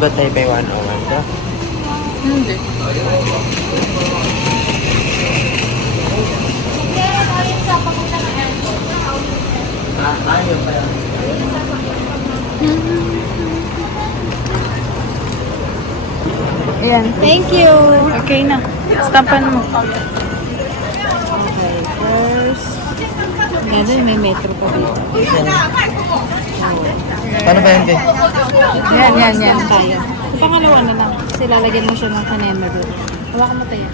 ba Taipei 101 to? Hindi. Ayaw pa yan. Ayan. Thank you. Okay na. Stampan mo. Okay, first. Yan, may metro pa dito. Paano ba yan, Jay? Yan. Pangalawa na lang. Kasi lalagyan mo siya ng kanema doon. Hawakan mo tayo.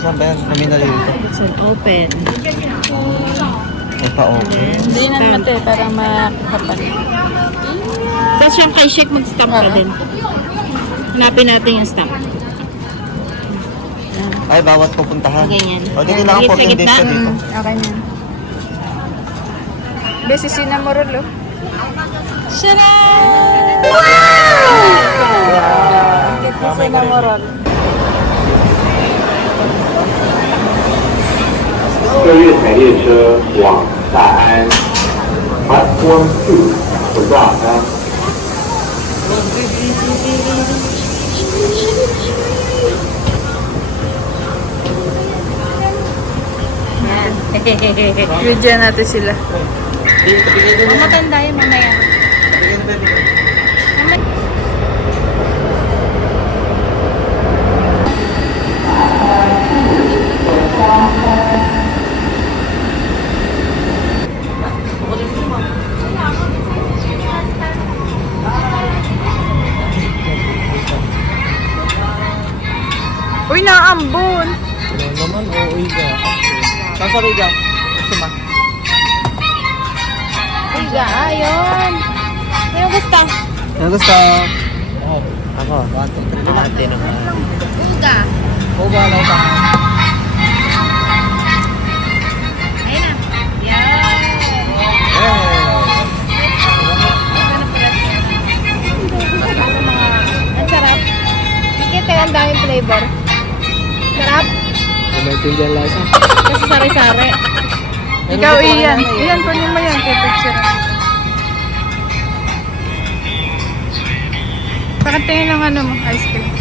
Saan ba yan? Terminal dito. It's an open. May pa-open. Hindi naman ito para makakapan. Tapos yung kay Shake mag-stamp ka din. Hanapin natin yung stamp. Ay, bawat pupuntahan. Ganyan. O, di kailangan 14 days ka dito. Okay na. Besi sinamorol, oh. Sharan! Wow! Wow! Sinamorol. 这月台列车往大安 Platform 2回到大安。 Video natin sila. Bigay ko na. Matanda yun mamaya. Bigay na ba? Uy, naambon! Wala naman, oo, Iga. Saan sa Iga? Suma. Iga, ayun! Ano gusto? Ano gusto? Ako. 1, 2, 3. Ate naman. Iga. Oo ba, ano ka? Ayun na. Yan. Ang sarap. Kita ang daming flavor. Sarap. May tinggal lasa. Kasi sari-sari. Ikaw, Ian. Ian, kunin mo yan. Kaya picture. Pakatingin ng ano mo, ice cream.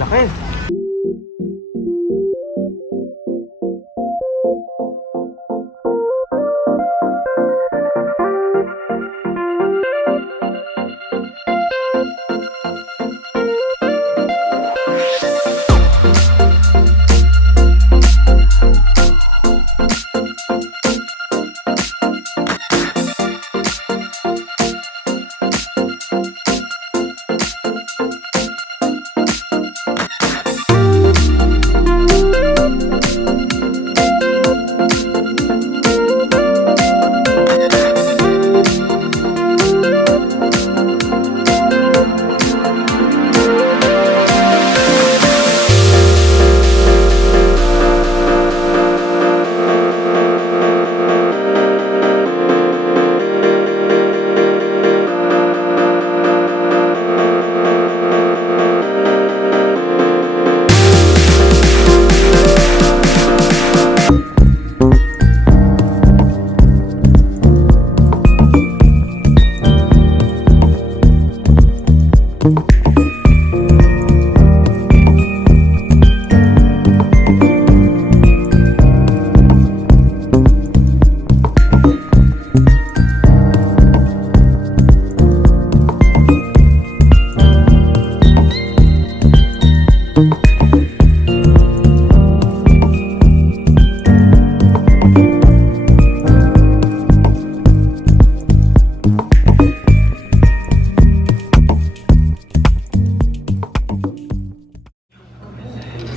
Laki.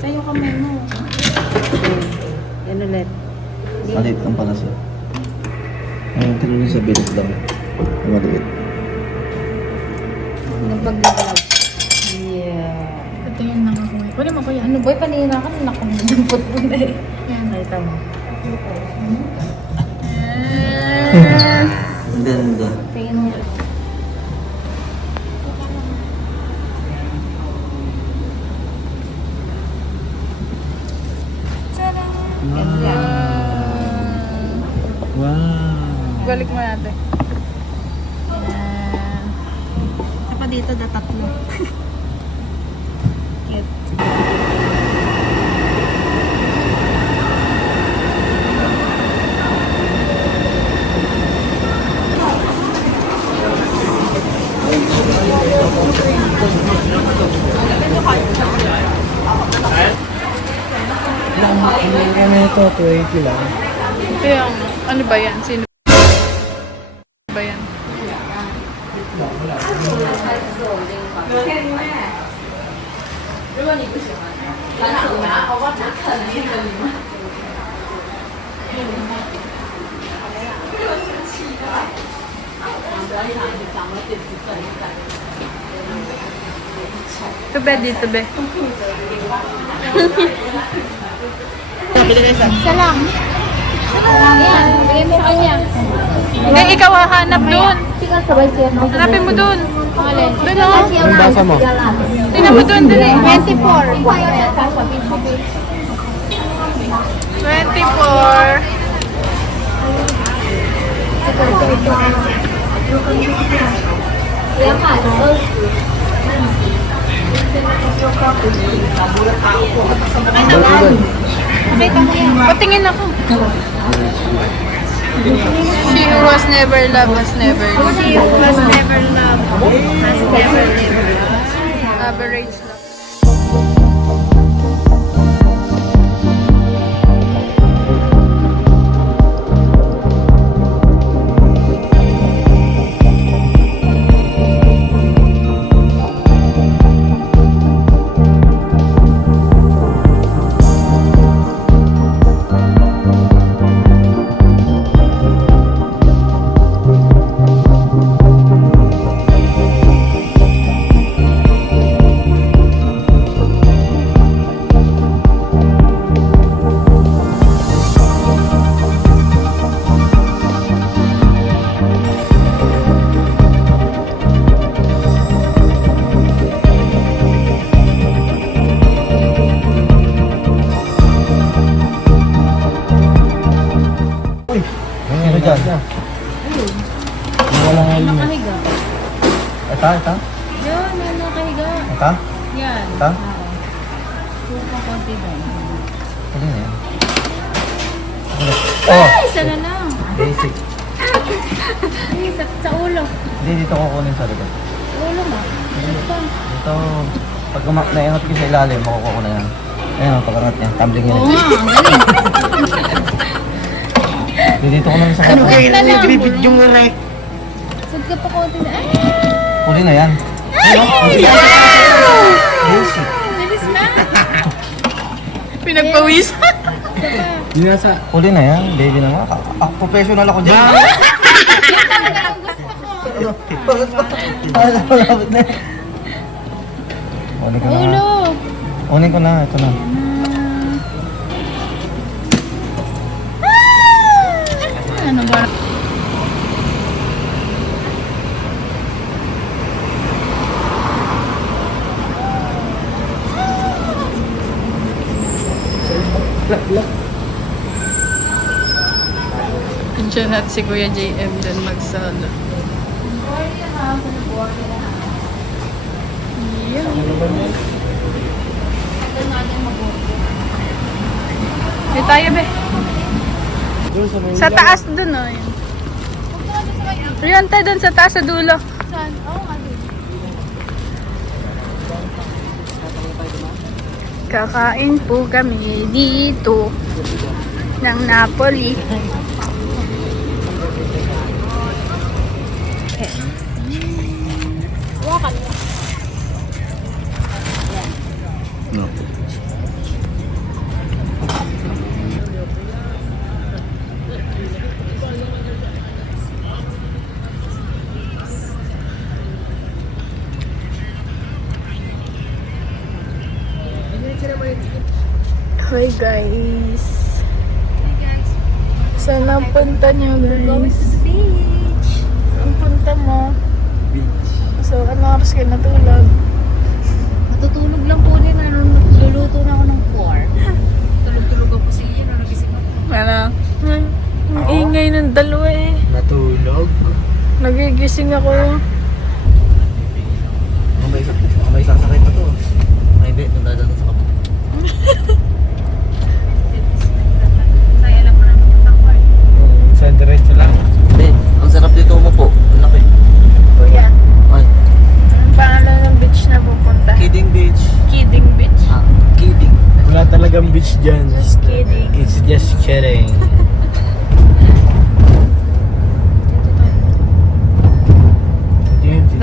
Sa'yo kamay mo. Yan ulit. Maliit lang pala siya. Ayun, tinulong sa bilis lang. Maliit. Nagpag-vlog. Yeah. Patingin lang ako ngayon. Pwede mo kuya. Ano boy, panira ka na nakamampot po na eh. Yan. Nakita mo. Ang ganda. Tingin mo. Wow. Balik mo natin. Ayan. Isa pa dito, tatlo. Cute. Ano ito? 20 lang. Ito yung, ano ba yan? Sino ba yan? Ito be, dito be. Isa lang. Ayan, bigay mo sa kanya. Hindi, ikaw hahanap doon. Hanapin mo doon. Doon o. Ang basa mo? Tingnan mo doon, dali. 24. 24. Patingin ako. She who was never loved was never loved. She who was never loved has never lived. Average lang. Ano dyan? Walang helmet. Nakahiga. Ito? Yun, yan nakahiga. Ito? Yan. Ito? Suka konti doon. Ano na yan? Oh! Isa na lang. Basic. Ay, sa ulo. Hindi, dito kukunin sa likod. Ulo mo. Ito. Dito, pag naiangat ko sa ilalim, makukuha ko na yan. Ayun, pag-angat niya, tumbling Oo yan. nga, ang galing. Dito ko naman sa Ano kapatid. na lang. yung rek. Sud ka pa konti na. Ay, Huli na yan. Basic. bilis na. Pinagpawisan. Hindi nasa. Huli na yan, baby na nga. Professional ako dyan. Malapit na. Kunin ko na. Ulo. Kunin ko na, ito na. Ano ba? Diyan natin si Kuya JM din magsalo. Yeah. Dito tayo, be. Sa taas dun, oh. Yan. Riyan tayo dun sa taas, sa dulo. Saan? Oo, ano? Kakain po kami dito ng Napoli. No. Hi guys. Saan ang punta niyo guys? Beach. Ang punta mo? So, ano oras kayo natulog? Matutulog lang po din. Luluto na ako ng 4. Tulog-tulog ako sa iyo. Nagising Nagigising ako. Baka may sasakay pa to. Ay, hindi. Nung dadaan sa kapatid. Sa diretso lang. Hindi. Ang sarap dito umupo. Ang laki. Kuya, Ay. anong pangalan ng beach na pupunta? Kidding Beach. Kidding Beach? Ah, kidding. Wala talagang beach dyan. Just kidding. It's just kidding.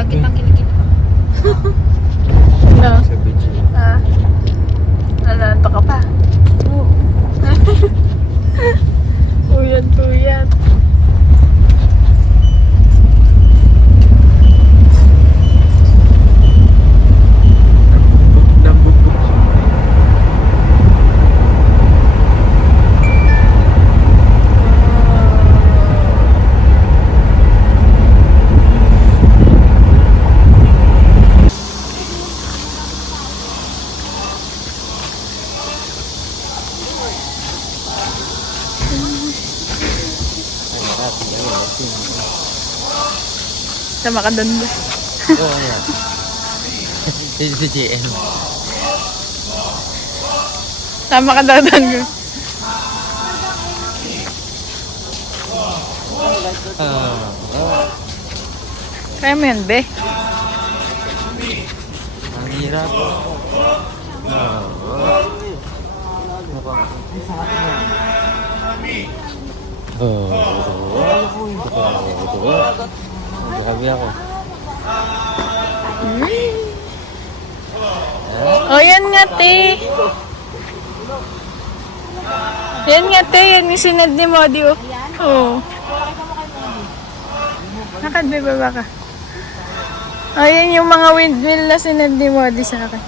Nakitang kilikit ko. No. Sa beach. Ah. Nalanto ka pa. Uyat. Nambugbog. Sama ka doon ba? Oo nga. Si JM. Sama ka daw doon. Kaya mo yan, be? Ang hirap. Grabe ako. Oh, yan nga, te. Yan nga, te. Yan yung sinad ni Modi, oh. Oo. Nakadbibaba ka. Oh, yan yung mga windmill na sinad ni Modi sa akin.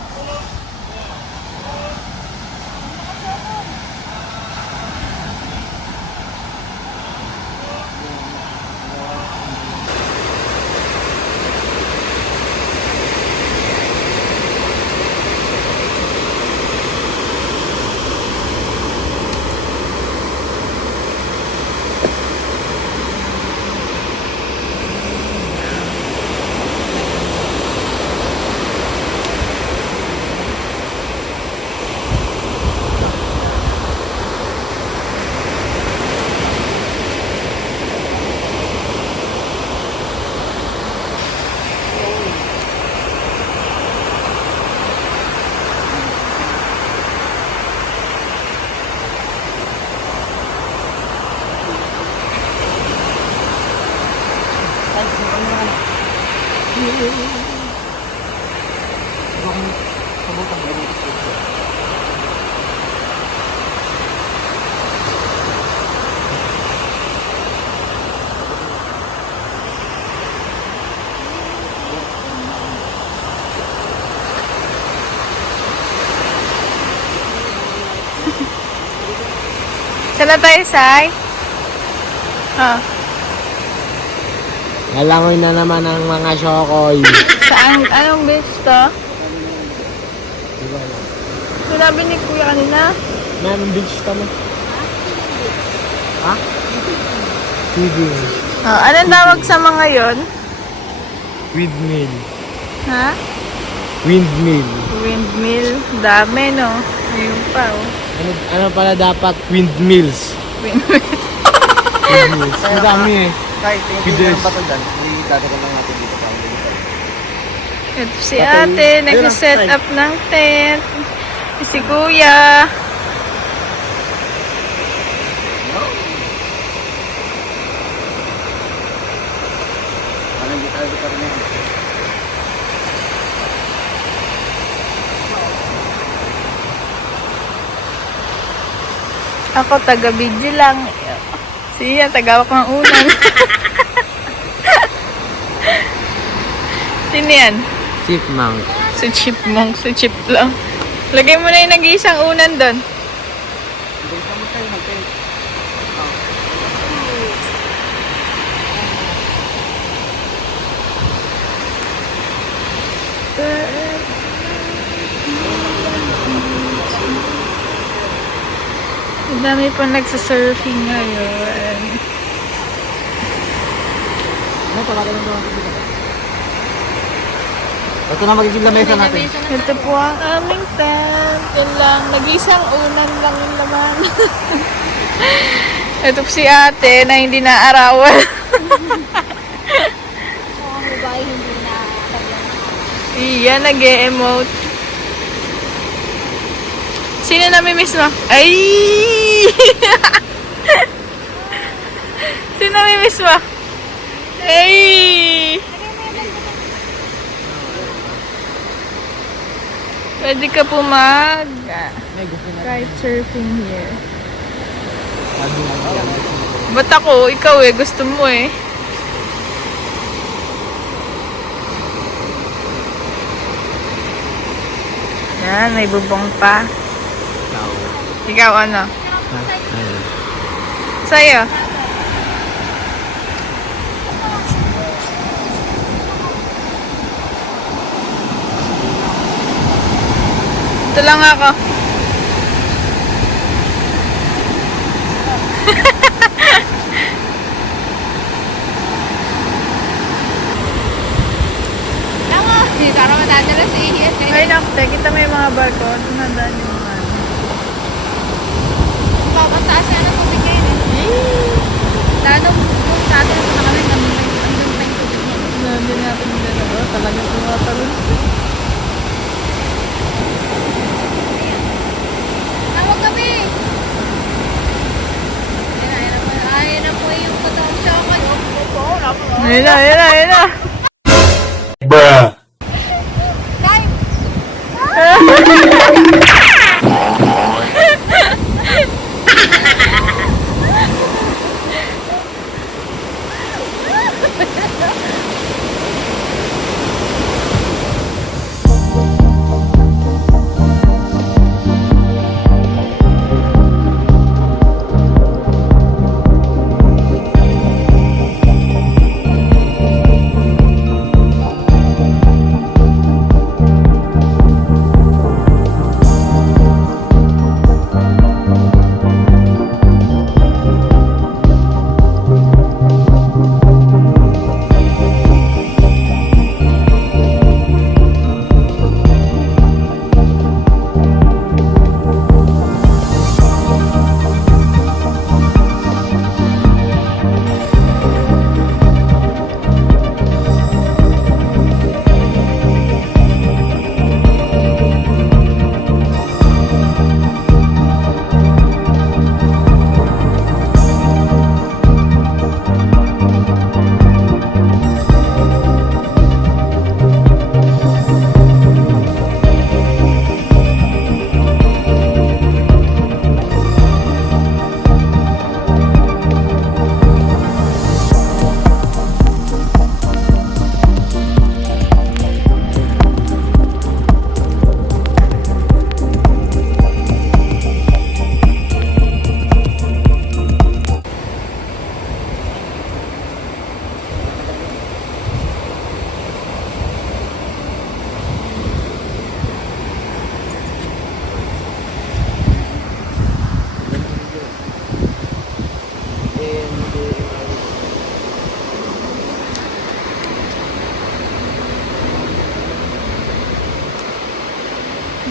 Sala tayo, Sai? Ah. Nalangoy na naman ang mga shokoy. Saan? Anong beach to? Sinabi ni Kuya kanina. Meron beach kami. Ha? TV. Oh, anong tawag sa mga yon? Windmill. Ha? Windmill. Windmill. Dami, no? Ayun pa, oh. Ano pala dapat? Windmills. Windmill. Windmills. Ang dami eh. Kahit tingin ang bato dyan, hindi dadagan lang natin dito sa amin. Ito si ate, nag-set up ng tent. Si Kuya. Parang hindi tayo pa rin yan. Ako, taga-video lang. Siya, tagawak ng unan. Sino yan? Chipmunk. Si Chipmunk, si Chip lang. Lagay mo na yung nag-iisang unan doon. Ang dami pa nagsasurfing ngayon. Ano, tawagan ng mga kaibigan. Ito na magiging lamesa natin. Ito po ang aming tent. Yan lang. Nag-isang unan lang yung laman. Ito po si ate na hindi naarawan. Iya, nag-e-emote. Sino namimiss mo? Ay! Sino namimiss mo? Ay! Pwede ka po mag kite surfing here. Ba't ako? Ikaw eh. Gusto mo eh. Yan, may bubong pa. Ikaw ano? Sa'yo? Ito lang ako. Ay, nakte. Kita may mga barko. Tunandaan yung mga ano. Papataas yan ang tubig ngayon eh. Lalo kung sa atin na kami, andun pa yung tubig niya. Nandun natin yung dalawa. Talagang tumatalon. Tawag kami! Ayan na po yung patawag siya kayo. Ayun na, ayun na, ayun na. Bruh.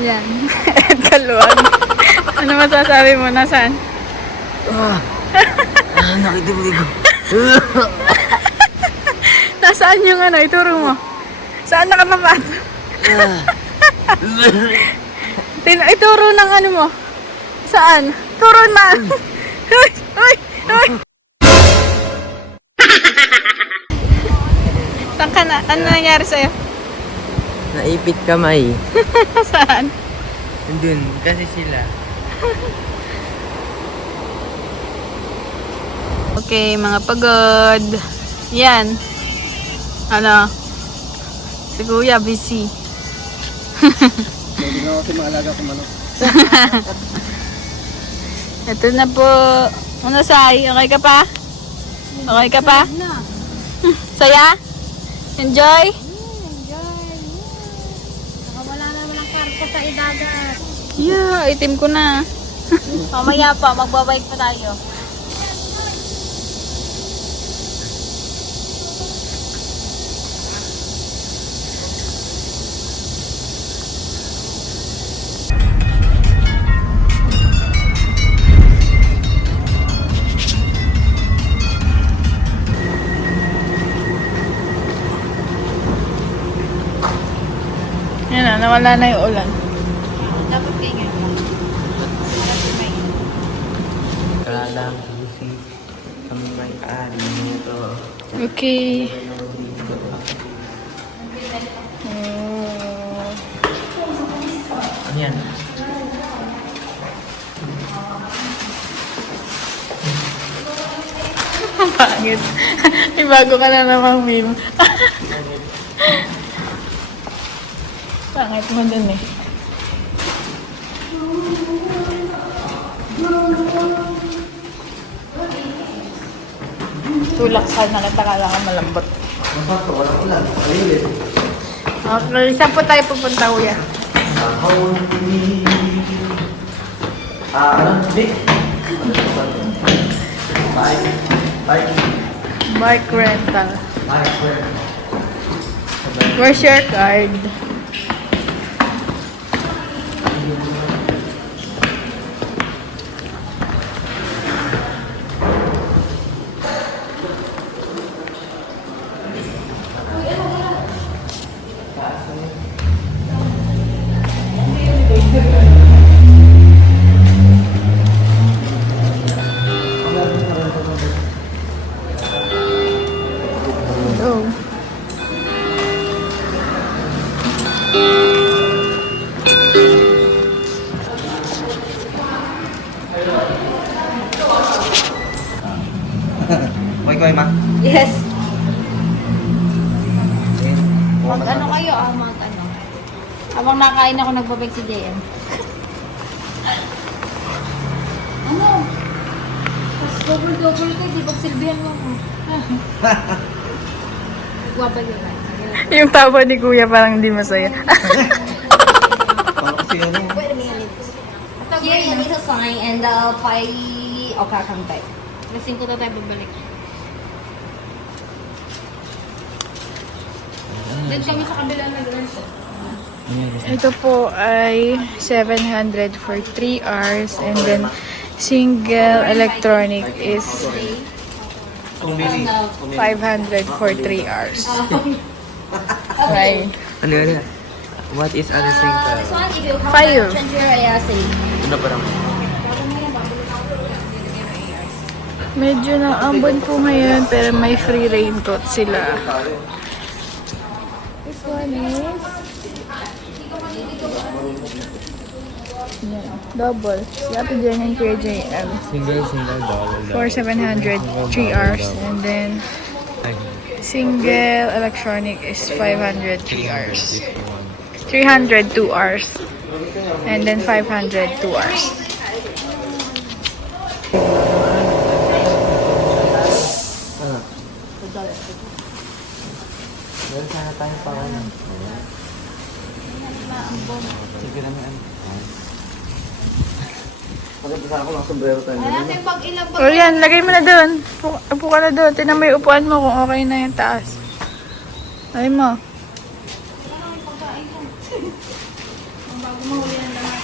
Yan. Kaluwag. Ano masasabi mo? Nasaan? Nakitibig ko. Nasaan yung ano? Ituro mo. Saan nakatapat? Ituro ng ano mo. Saan? Turo na. Uy! Uy! Uy! Saan ka na? Ano nangyari sa'yo? Naipit kamay. Saan? Dun, kasi sila. Okay, mga pagod. Yan. Ano? Si Kuya, busy. Pwede nga ako maalaga ko manok. Ito na po. Ano, Sai? Okay ka pa? Okay ka pa? Saya? Enjoy? Wala naman ang karpa sa idagat. Yeah, itim ko na. Mamaya pa, magbabike pa tayo. Nawala na yung ulan. Dapat ganyan lang. Para sumayin. Kalang pusi. Kami may ari nito. Okay. Oh. Ano yan? Pangit. May bago ka na namang meme. Pangit mo dun eh. Tulak sana kita kailangan malambot. Masakto, walang ulan. Ayun. Okay, saan po tayo pupunta, kuya? Ano? Nick? Bike. Bike. Bike rental. Bike. Where? Where's your card? Go. Koy, ma. Yes. Mag-ano kayo mag-ano. Habang nakain ako, nagbabag si JM. Ano? Mas double-double ka, di pagsilbihan mo ko. Guwapa yun lang. Yung tawa ni kuya parang hindi masaya. Parang kasi ano. Wait a minute. Here, you need to sign and okay, come back. Lasing ko na tayo babalik. Doon kami sa kabila nag-rent. Ito po ay 700 for 3 hours and then single electronic is Pumili. 500 for 3 hours. Right. Ano yan? What is other thing? This one, if you come Fire. back, change your ARC. Ano parang? Medyo na ambon po ngayon pero may free raincoat sila. This one is yeah, double. Si Ate Jen and Kuya JM. Single dollar. For 700, 3 hours. And then single electronic is 500, 3 hours. 300, 2 hours. And then 500, 2 hours. Meron sana tayo pa ano. Sige na may ano. Maganda sana ako ng sombrero tayo. Natin pag ilang O yan, lagay mo na doon. Upo ka na doon. Tinan mo yung upuan mo kung okay na yung taas. Lagay mo.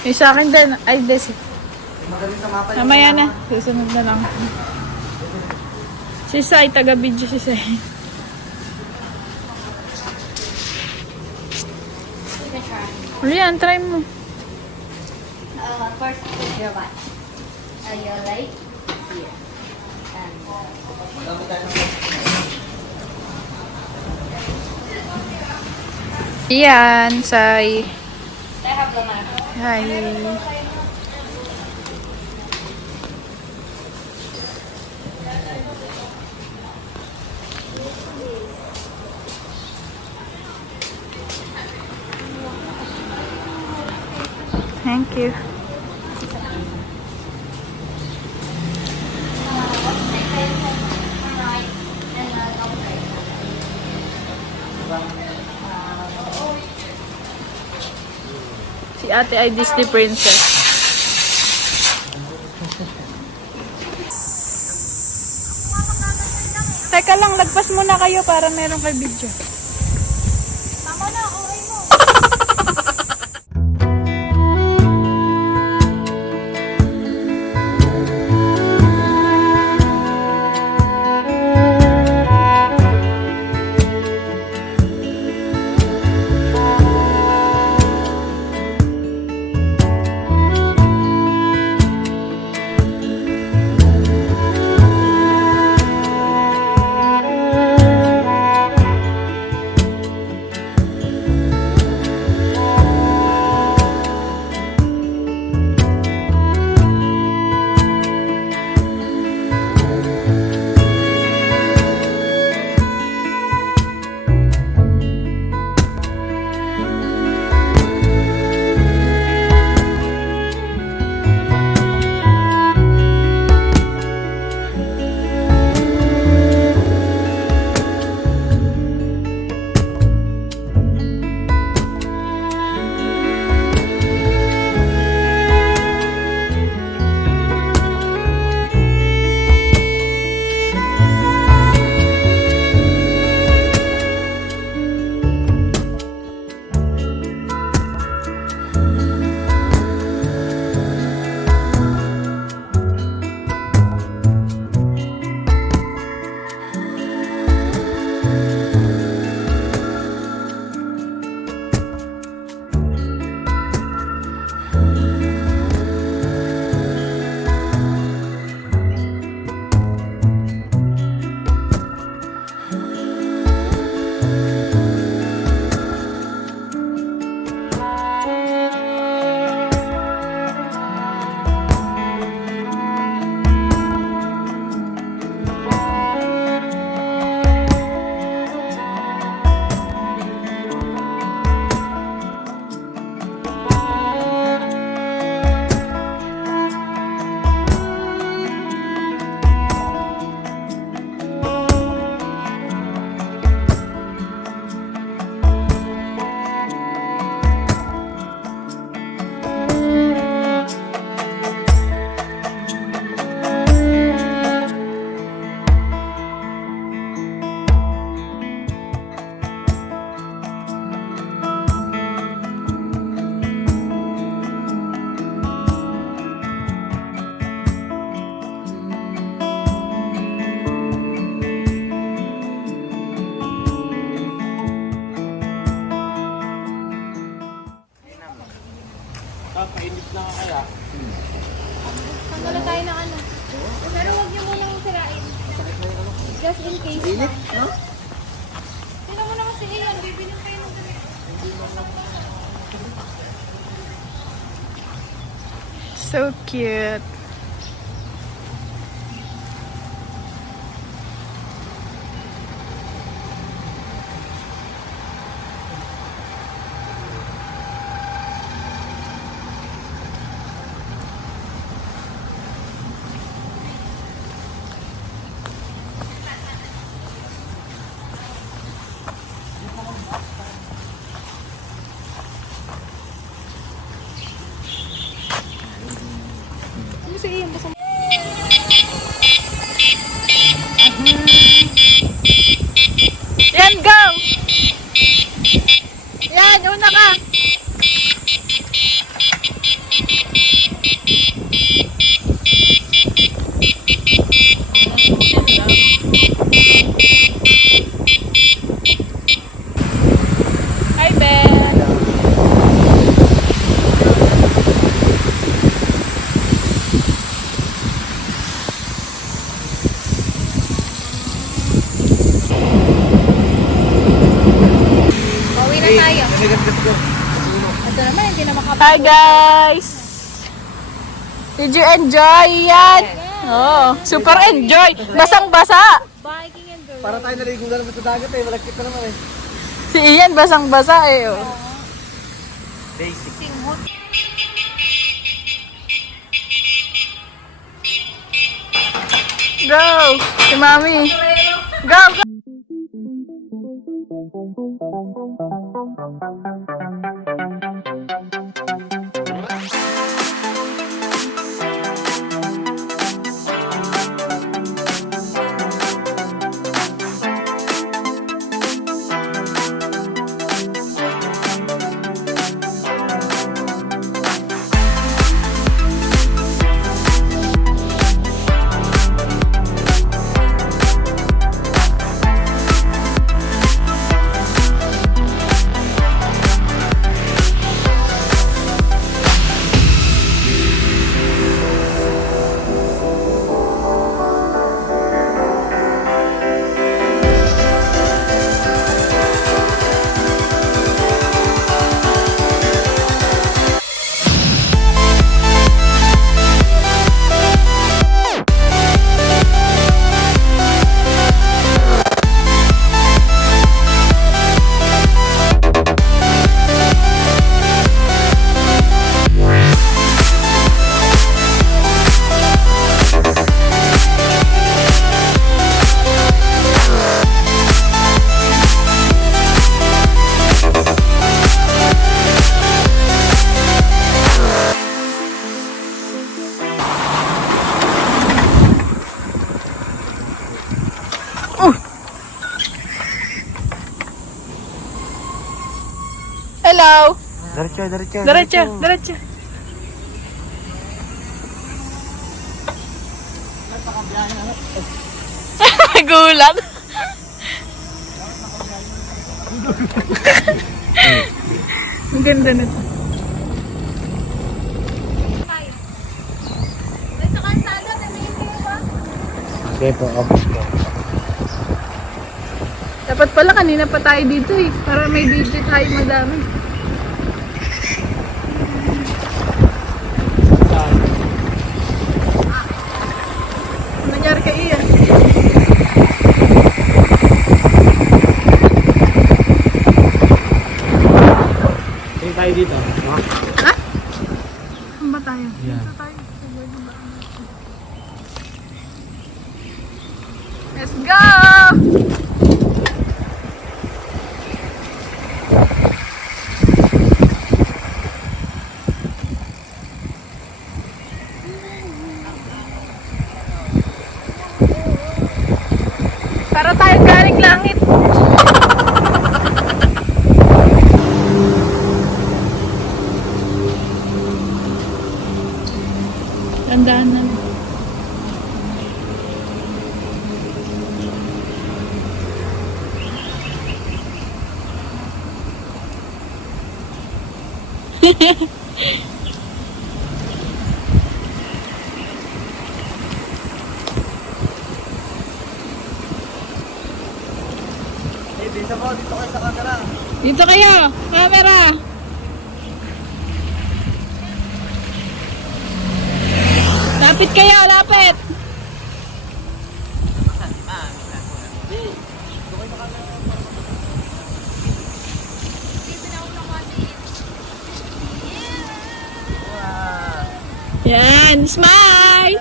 Yung sa akin din. Ay, des. Mamaya na. Susunod na lang. Si Sai, taga-video si Sai. Rian, try mo. first put your watch. Your light here. And Ian, Sai. I have the map. Hi. Thank you. Si ate ay Disney princess. Teka lang, lagpas muna kayo para meron kay video. Tama na, okay mo. Just in case. Init, no? Sino mo naman si Ian? Bibili kayo ng ganito. So cute. Ano si Ian? Basta Yan, go! Yan, una ka! Hi, Ben! pauwi na tayo. Ito naman, hindi na makapag- Hi, guys! Did you enjoy yan? Oh, super enjoy! Basang-basa! Biking and girl. Para tayo naligo na naman sa dagat eh. Malagkit na naman eh. Si Ian, basang-basa eh. Oh. Basic. Go! Si Mami! Go! Go! Hello! Diretso, diretso. Diretso, diretso. Gulat. Ang ganda nito. May sa kalsada, tingin kayo ba? Okay po, abos ko. Dapat pala kanina pa tayo dito eh. Para may video tayo madami. Ano nangyari kay Ian? Tingin tayo dito. Ha? Saan ba tayo? Yeah. Dito tayo. Let's go! Para tayo galing langit. Tandaan na. Dito kayo! Camera! Lapit kayo! Lapit! Yan! Smile!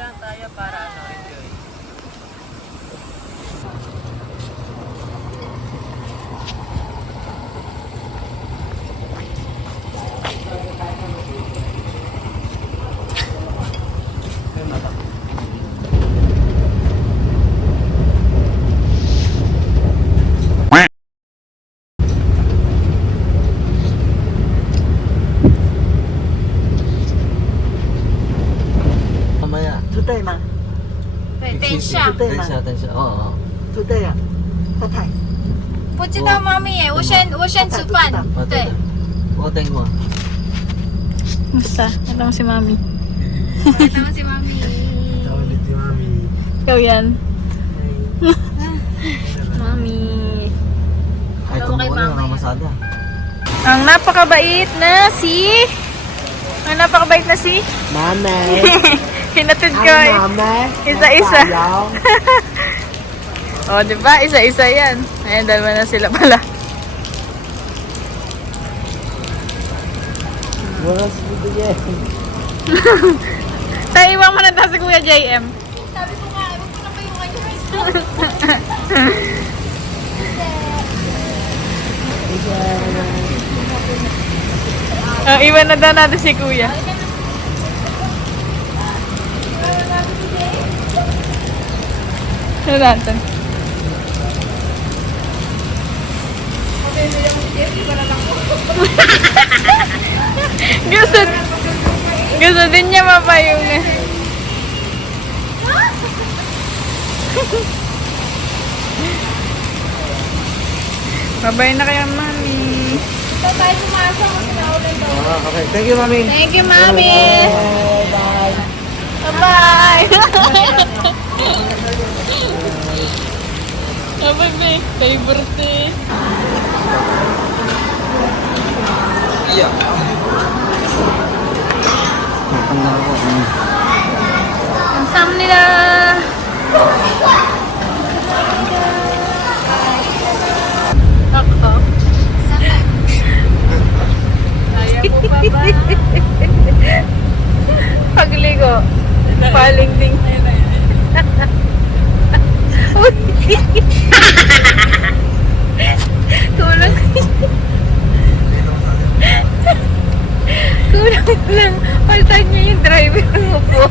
Mamaya. Today na. 对，等一下， Tensya, tensya. Oo, oo. Today ah. Tatay. 不知道妈咪耶，我先吃饭。对， Bukating mo. Musta? Ito si Mami. Ito si Mami. Ito ulit si Mami. Ikaw yan. Mami. Ay, tumuha na ng masada. Ang napakabait na si... Mama. Hinatid ko. Mama. Isa-isa. O, di ba? Isa-isa yan. Ayan, dalawa na sila pala. Wala si Budo yan. Tayo iwan mo na tayo si Kuya JM. Sabi ko nga, huwag ko na kayo ngayon. Iwan na daw natin si Kuya. Ano natin? gusto din niya mapayong eh. Babay na kayo, Mami. Ito tayo pumasok. Okay. Thank you, Mami. Thank you, Mami. Bye. Bye-bye. Bye-bye, favorite eh. Tatanggal ko. Ang sam nila. Ako. Kaya mo pa ba? Pagligo. Paling ding. Uy. Kulang. Kulang lang. Paltan niya yung driver mo po.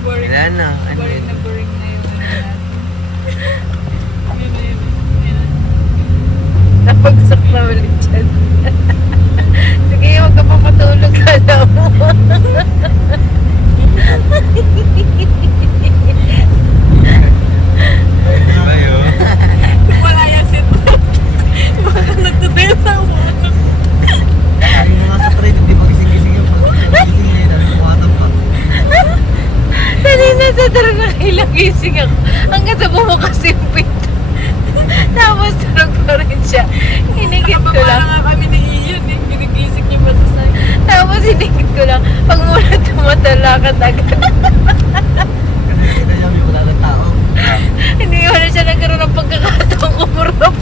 Wala na. Boring na yung napagsak na ulit dyan. Sige, huwag ka papatulog ka daw. Wala yan si baka nagtatayo sa ulo. Yung mga sa trade, hindi magising-gising yung pag-gising niya. Dahil kumatang pa. Kanina sa tara nakilagising ako. Hanggang sa bumukas yung pinto. Tapos tulog pa rin siya. Hinigit ko lang. Kami ni Ian eh. Ginigising niya pa sa sa'yo. Tapos hinigit ko lang. Pag muna tumatalakat agad. Kasi kita niya may wala ng tao. Hindi ko na siya nagkaroon ng pagkakataong kumurap.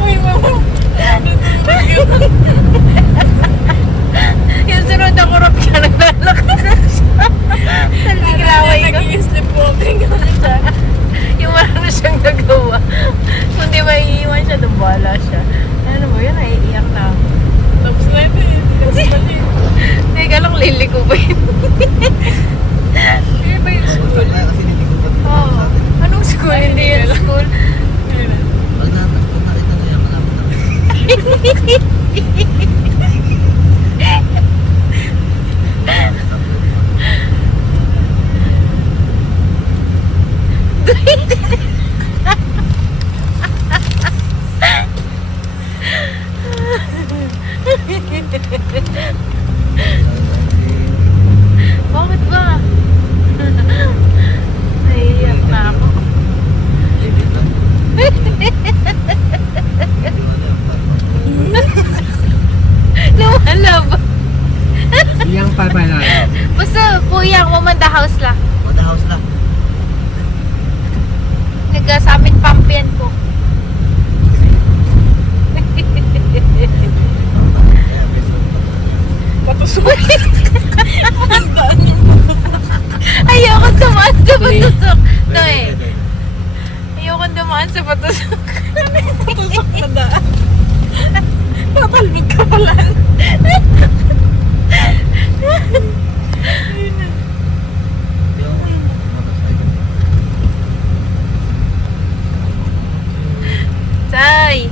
Uy, mama. Yung sunod na kurap siya, naglalakad na siya. Nagsiglaway ko. Nag-i-sleepwalking ka na siya. Yung wala na siyang nagawa. Kung di maiiwan siya, doon bahala siya. Ano ba yun? Naiiyak na ako. Tapos na ito eh. Teka lang, liliko ba yun? Hindi ba yung school? Kasi hindi ko pa. Oo. Anong school? Hindi yun school. Pag nakita na yan, malapit na. Kuya, Manda House la. Manda house lang. Sa amin pampian ko. Patusok. Ayoko dumaan sa patusok. Ito eh. Ayoko dumaan sa patusok. Patusok na daan. Tatalbog ka pala. Tay!